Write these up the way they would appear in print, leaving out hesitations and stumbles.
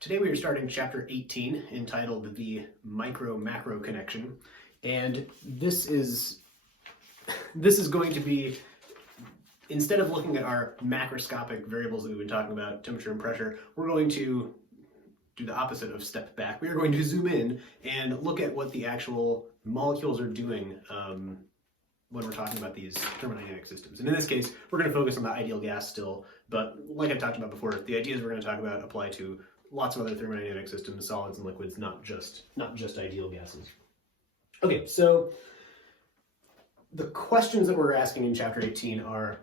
Today we are starting chapter 18 entitled The Micro-Macro Connection, and this is going to be, instead of looking at our macroscopic variables that we've been talking about, temperature and pressure, we're going to do the opposite of step back. We are going to zoom in and look at what the actual molecules are doing when we're talking about these thermodynamic systems. And in this case, we're going to focus on the ideal gas still, but like I've talked about before, the ideas we're going to talk about apply to lots of other thermodynamic systems, solids and liquids, not just ideal gases. Okay, so the questions that we're asking in chapter 18 are,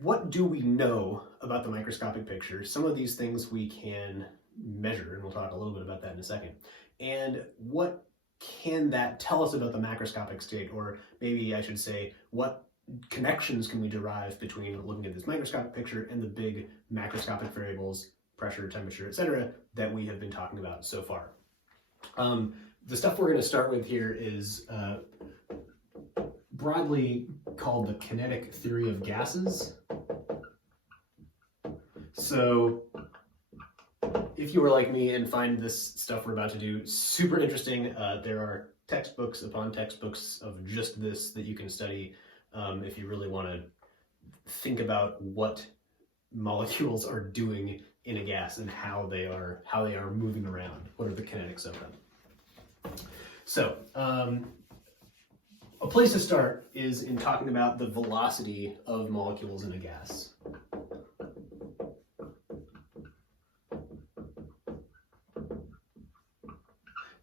what do we know about the microscopic picture? Some of these things we can measure, and we'll talk a little bit about that in a second. And what can that tell us about the macroscopic state? Or maybe I should say, what connections can we derive between looking at this microscopic picture and the big macroscopic variables, pressure, temperature, etc., that we have been talking about so far? The stuff we're going to start with here is broadly called the kinetic theory of gases. So if you were like me and find this stuff we're about to do super interesting, there are textbooks upon textbooks of just this that you can study if you really want to think about what molecules are doing in a gas and how they are moving around. What are the kinetics of them? So a place to start is in talking about the velocity of molecules in a gas.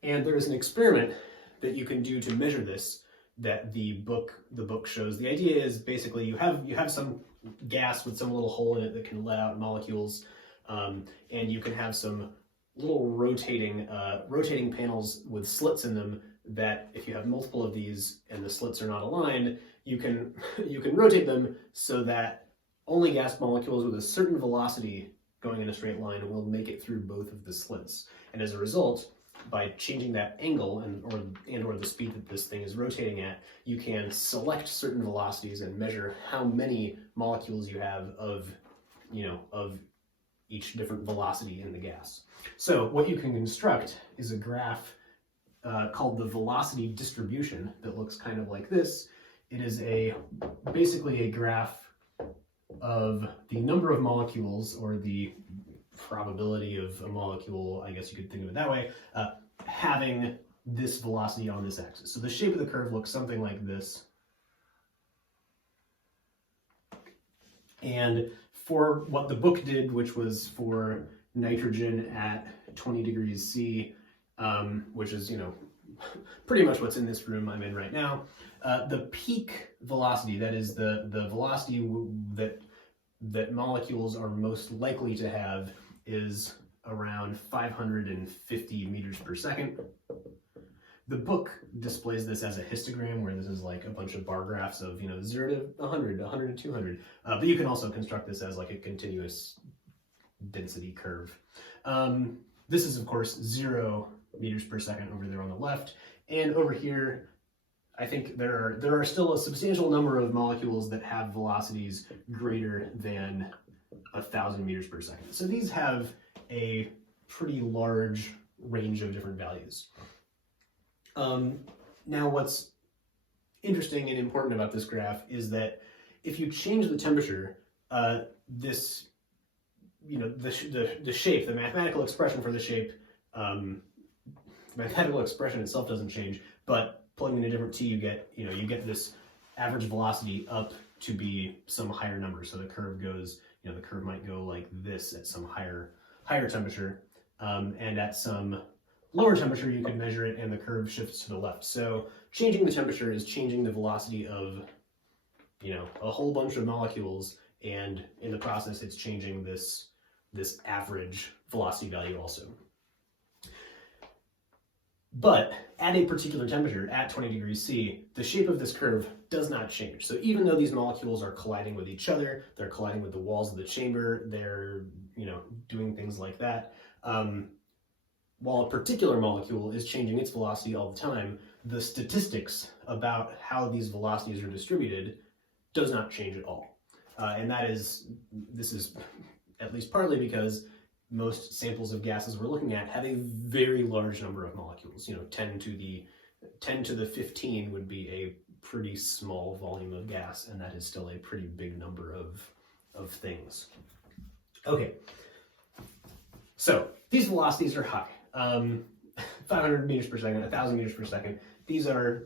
And there is an experiment that you can do to measure this that the book shows. The idea is basically you have some gas with some little hole in it that can let out molecules, and you can have some little rotating panels with slits in them that, if you have multiple of these and the slits are not aligned, you can rotate them so that only gas molecules with a certain velocity going in a straight line will make it through both of the slits. And as a result, by changing that angle or the speed that this thing is rotating at, you can select certain velocities and measure how many molecules you have of each different velocity in the gas. So what you can construct is a graph called the velocity distribution that looks kind of like this. It is basically a graph of the number of molecules, or the probability of a molecule, I guess you could think of it that way, having this velocity on this axis. So the shape of the curve looks something like this. And for what the book did, which was for nitrogen at 20 degrees C, which is, pretty much what's in this room I'm in right now, the peak velocity, that is the velocity that molecules are most likely to have, is around 550 meters per second. The book displays this as a histogram, where this is like a bunch of bar graphs of 0 to 100, 100 to 200. But you can also construct this as like a continuous density curve. This is of course 0 meters per second over there on the left, and over here I think there are still a substantial number of molecules that have velocities greater than 1,000 meters per second. So these have a pretty large range of different values. Now what's interesting and important about this graph is that if you change the temperature, the shape, the mathematical expression for the shape, the mathematical expression itself doesn't change, but plugging in a different t, you get this average velocity up to be some higher number. So the curve goes, the curve might go like this at some higher temperature, and at some lower temperature you can measure it and the curve shifts to the left. So changing the temperature is changing the velocity of a whole bunch of molecules, and in the process it's changing this average velocity value also. But at a particular temperature, at 20 degrees C, the shape of this curve does not change. So even though these molecules are colliding with each other, they're colliding with the walls of the chamber, they're doing things like that, while a particular molecule is changing its velocity all the time, the statistics about how these velocities are distributed does not change at all. And this is at least partly because most samples of gases we're looking at have a very large number of molecules. 10 to the 15 would be a pretty small volume of gas, and that is still a pretty big number of things. Okay, so these velocities are high. 500 meters per second, 1,000 meters per second. These are,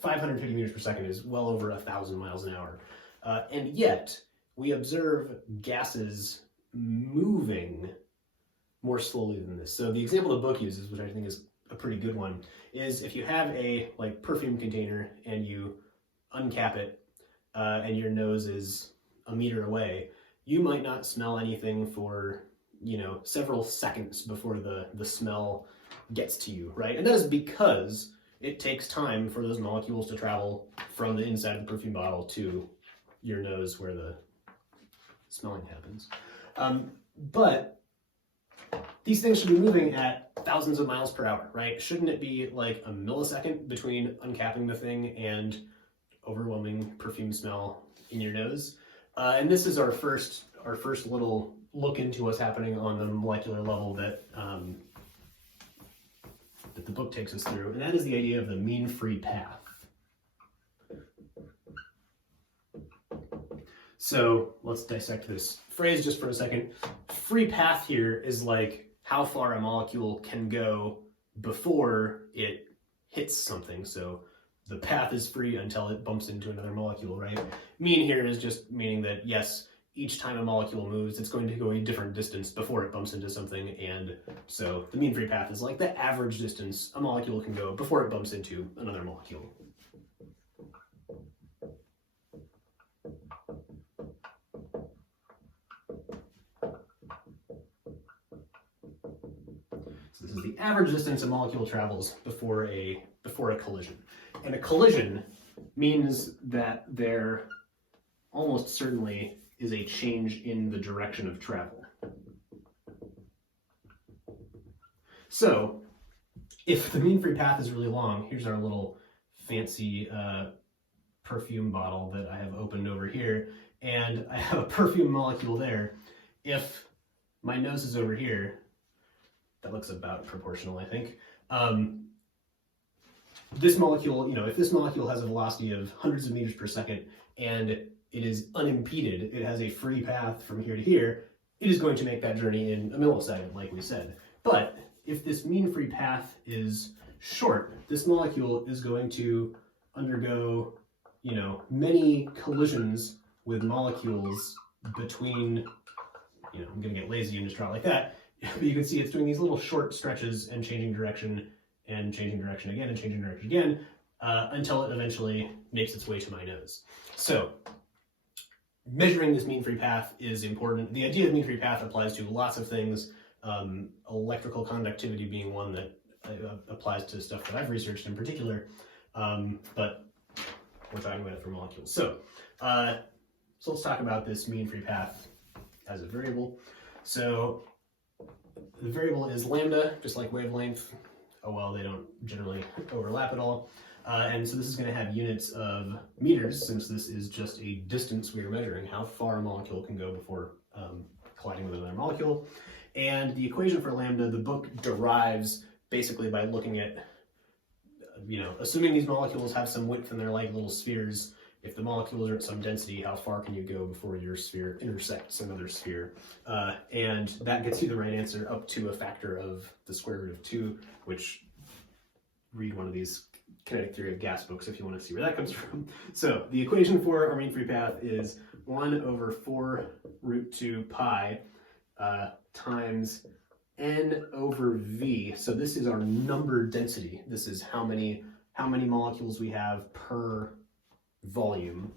550 meters per second is well over 1,000 miles an hour. And yet, we observe gases moving more slowly than this. So the example the book uses, which I think is a pretty good one, is if you have a perfume container and you uncap it and your nose is a meter away, you might not smell anything for several seconds before the smell gets to you, right? And that is because it takes time for those molecules to travel from the inside of the perfume bottle to your nose where the smelling happens. But these things should be moving at thousands of miles per hour, right? Shouldn't it be like a millisecond between uncapping the thing and overwhelming perfume smell in your nose? And this is our first little look into what's happening on the molecular level that the book takes us through, and that is the idea of the mean free path. So let's dissect this phrase just for a second. Free path here is like how far a molecule can go before it hits something. So the path is free until it bumps into another molecule, right? Mean here is just meaning that, yes, each time a molecule moves, it's going to go a different distance before it bumps into something, and so the mean free path is like the average distance a molecule can go before it bumps into another molecule. So this is the average distance a molecule travels before a collision. And a collision means that there almost certainly is a change in the direction of travel. So if the mean free path is really long, here's our little fancy perfume bottle that I have opened over here, and I have a perfume molecule there. If my nose is over here, that looks about proportional, I think. This molecule, if this molecule has a velocity of hundreds of meters per second and it is unimpeded, it has a free path from here to here, it is going to make that journey in a millisecond, like we said. But if this mean free path is short, this molecule is going to undergo, many collisions with molecules between, I'm going to get lazy and just draw it like that, but you can see it's doing these little short stretches and changing direction again and changing direction again until it eventually makes its way to my nose. So measuring this mean free path is important. The idea of mean free path applies to lots of things, electrical conductivity being one that applies to stuff that I've researched in particular, but we're talking about it for molecules. So let's talk about this mean free path as a variable. So the variable is lambda, just like wavelength. Oh well, they don't generally overlap at all. And so this is going to have units of meters, since this is just a distance we are measuring, how far a molecule can go before colliding with another molecule. And the equation for lambda, the book derives basically by looking at, assuming these molecules have some width and they're like little spheres, if the molecules are at some density, how far can you go before your sphere intersects another sphere? And that gets you the right answer up to a factor of the square root of 2, which, read one of these kinetic theory of gas books if you want to see where that comes from. So the equation for our mean free path is 1 over 4 root 2 pi times n over v. So this is our number density. This is how many molecules we have per volume,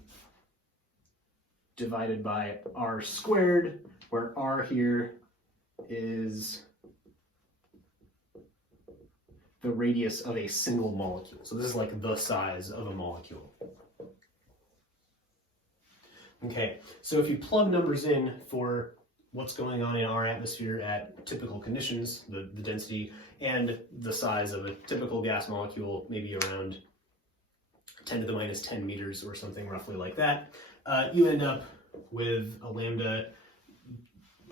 divided by r squared, where r here is the radius of a single molecule. So this is like the size of a molecule. Okay, so if you plug numbers in for what's going on in our atmosphere at typical conditions, the density and the size of a typical gas molecule, maybe around 10 to the minus 10 meters or something roughly like that, you end up with a lambda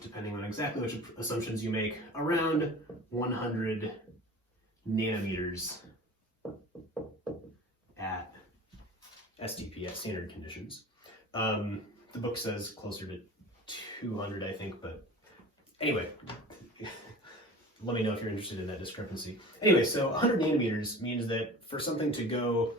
depending on exactly which assumptions you make, around 100 nanometers at STP, at standard conditions. The book says closer to 200, I think, but anyway, let me know if you're interested in that discrepancy. Anyway, so 100 nanometers means that for something to go,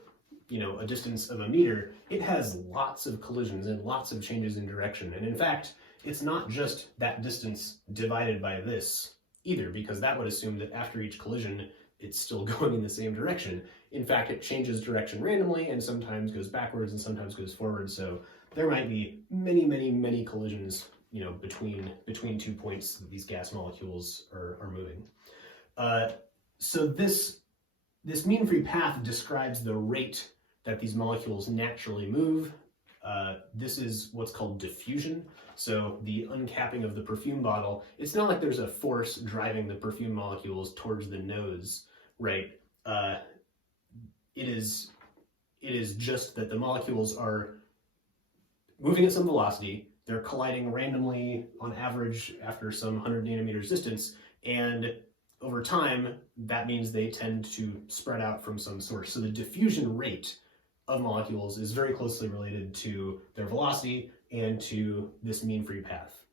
a distance of a meter, it has lots of collisions and lots of changes in direction. And in fact, it's not just that distance divided by this either, because that would assume that after each collision, it's still going in the same direction. In fact, it changes direction randomly and sometimes goes backwards and sometimes goes forward. So there might be many, many, many collisions, between 2 points that these gas molecules are moving. So this mean free path describes the rate that these molecules naturally move. This is what's called diffusion. So the uncapping of the perfume bottle, it's not like there's a force driving the perfume molecules towards the nose, right? It is just that the molecules are moving at some velocity, they're colliding randomly on average after some 100 nanometers distance, and over time, that means they tend to spread out from some source. So the diffusion rate of molecules is very closely related to their velocity and to this mean free path.